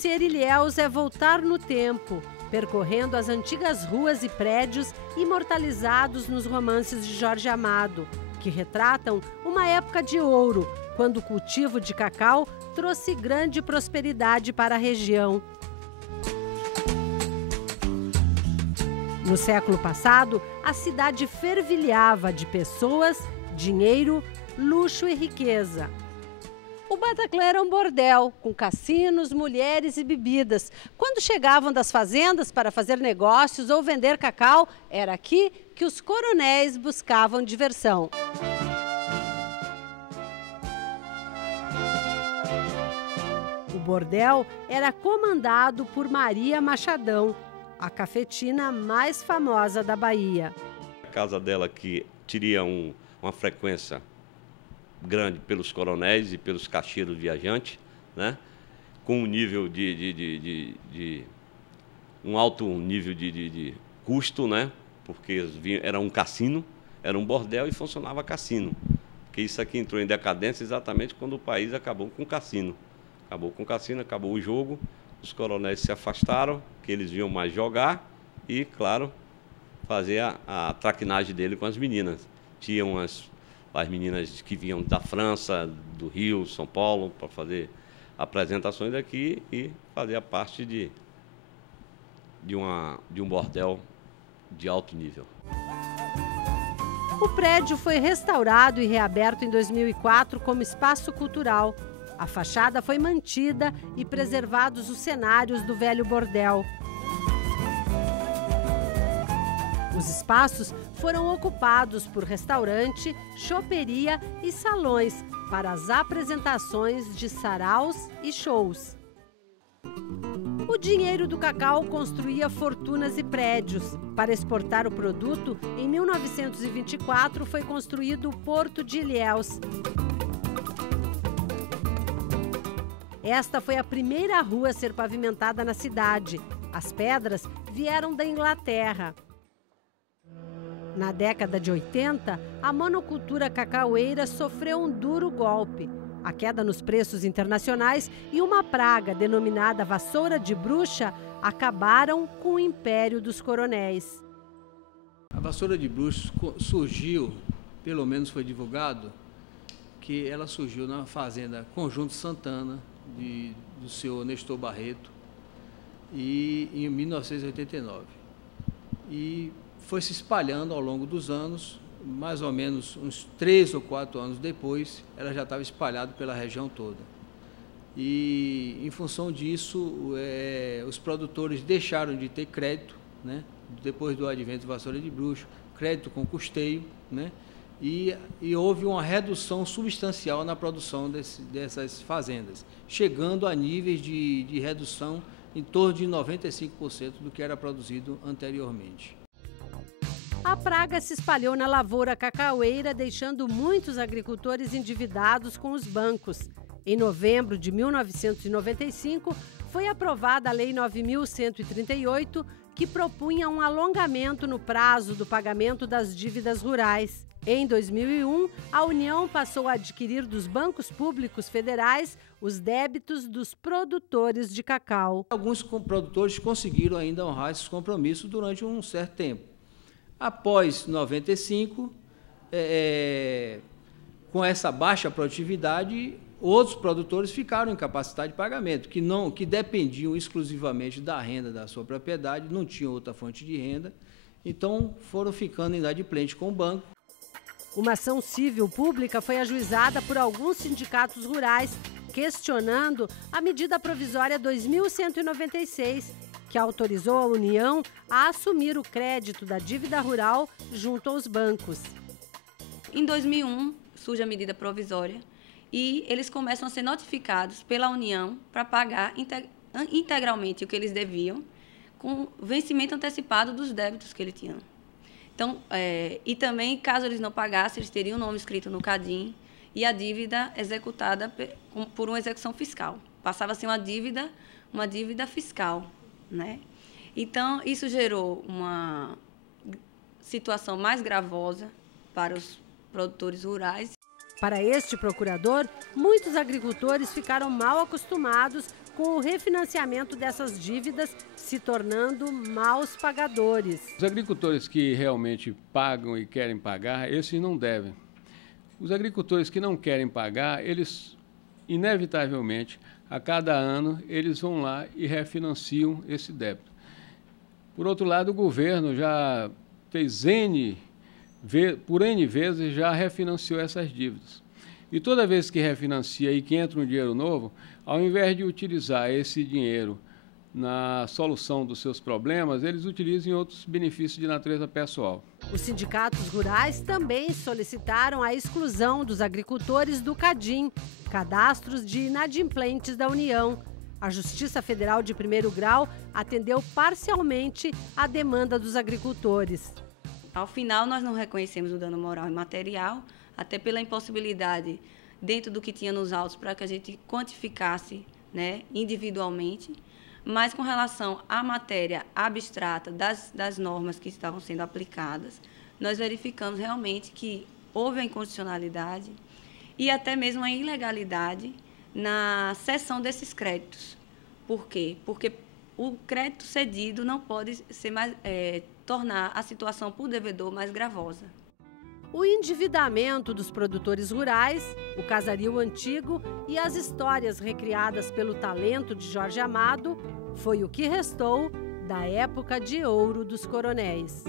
Conhecer Ilhéus é voltar no tempo, percorrendo as antigas ruas e prédios imortalizados nos romances de Jorge Amado, que retratam uma época de ouro, quando o cultivo de cacau trouxe grande prosperidade para a região. No século passado, a cidade fervilhava de pessoas, dinheiro, luxo e riqueza. O Bataclan era um bordel, com cassinos, mulheres e bebidas. Quando chegavam das fazendas para fazer negócios ou vender cacau, era aqui que os coronéis buscavam diversão. O bordel era comandado por Maria Machadão, a cafetina mais famosa da Bahia. A casa dela que teria uma frequência grande pelos coronéis e pelos caixeiros viajantes, né? Com um nível um alto nível de custo, né? Porque era um cassino, era um bordel e funcionava cassino. Porque isso aqui entrou em decadência exatamente quando o país acabou com o cassino. Acabou com o cassino, acabou o jogo, os coronéis se afastaram, que eles iam mais jogar e, claro, fazer a traquinagem dele com as meninas. Tinham as meninas que vinham da França, do Rio, São Paulo, para fazer apresentações aqui e fazer parte de um bordel de alto nível. O prédio foi restaurado e reaberto em 2004 como espaço cultural. A fachada foi mantida e preservados os cenários do velho bordel. Os espaços foram ocupados por restaurante, choperia e salões para as apresentações de saraus e shows. O dinheiro do cacau construía fortunas e prédios. Para exportar o produto, em 1924 foi construído o Porto de Ilhéus. Esta foi a primeira rua a ser pavimentada na cidade. As pedras vieram da Inglaterra. Na década de 80, a monocultura cacaueira sofreu um duro golpe. A queda nos preços internacionais e uma praga denominada vassoura de bruxa acabaram com o império dos coronéis. A vassoura de bruxa surgiu, pelo menos foi divulgado, que ela surgiu na fazenda Conjunto Santana, do senhor Nestor Barreto, em 1989. E foi se espalhando ao longo dos anos, mais ou menos uns 3 ou 4 anos depois, ela já estava espalhada pela região toda. E, em função disso, os produtores deixaram de ter crédito, né? Depois do advento da vassoura de bruxo, crédito com custeio, né? E houve uma redução substancial na produção dessas fazendas, chegando a níveis de redução em torno de 95% do que era produzido anteriormente. A praga se espalhou na lavoura cacaueira, deixando muitos agricultores endividados com os bancos. Em novembro de 1995, foi aprovada a Lei 9.138, que propunha um alongamento no prazo do pagamento das dívidas rurais. Em 2001, a União passou a adquirir dos bancos públicos federais os débitos dos produtores de cacau. Alguns produtores conseguiram ainda honrar esses compromissos durante um certo tempo. Após 95, com essa baixa produtividade, outros produtores ficaram em capacidade de pagamento, que dependiam exclusivamente da renda da sua propriedade, não tinham outra fonte de renda, então foram ficando inadimplentes com o banco. Uma ação civil pública foi ajuizada por alguns sindicatos rurais, questionando a medida provisória 2196, que autorizou a União a assumir o crédito da dívida rural junto aos bancos. Em 2001, surge a medida provisória e eles começam a ser notificados pela União para pagar integralmente o que eles deviam, com vencimento antecipado dos débitos que eles tinham. Então, e também, caso eles não pagassem, eles teriam o nome escrito no CADIM e a dívida executada por uma execução fiscal. Passava a ser uma dívida fiscal, né? Então, isso gerou uma situação mais gravosa para os produtores rurais. Para este procurador, muitos agricultores ficaram mal acostumados com o refinanciamento dessas dívidas, se tornando maus pagadores. Os agricultores que realmente pagam e querem pagar, esses não devem. Os agricultores que não querem pagar, eles, inevitavelmente, a cada ano, eles vão lá e refinanciam esse débito. Por outro lado, o governo já fez por N vezes, já refinanciou essas dívidas. E toda vez que refinancia e que entra um dinheiro novo, ao invés de utilizar esse dinheiro na solução dos seus problemas, eles utilizam em outros benefícios de natureza pessoal. Os sindicatos rurais também solicitaram a exclusão dos agricultores do CADIM, Cadastros de Inadimplentes da União. A Justiça Federal de Primeiro Grau atendeu parcialmente a demanda dos agricultores. Ao final, nós não reconhecemos o dano moral e material, até pela impossibilidade, dentro do que tinha nos autos, para que a gente quantificasse, né, individualmente. Mas com relação à matéria abstrata das normas que estavam sendo aplicadas, nós verificamos realmente que houve a inconstitucionalidade e até mesmo a ilegalidade na cessão desses créditos. Por quê? Porque o crédito cedido não pode ser tornar a situação por devedor mais gravosa. O endividamento dos produtores rurais, o casario antigo e as histórias recriadas pelo talento de Jorge Amado foi o que restou da época de ouro dos coronéis.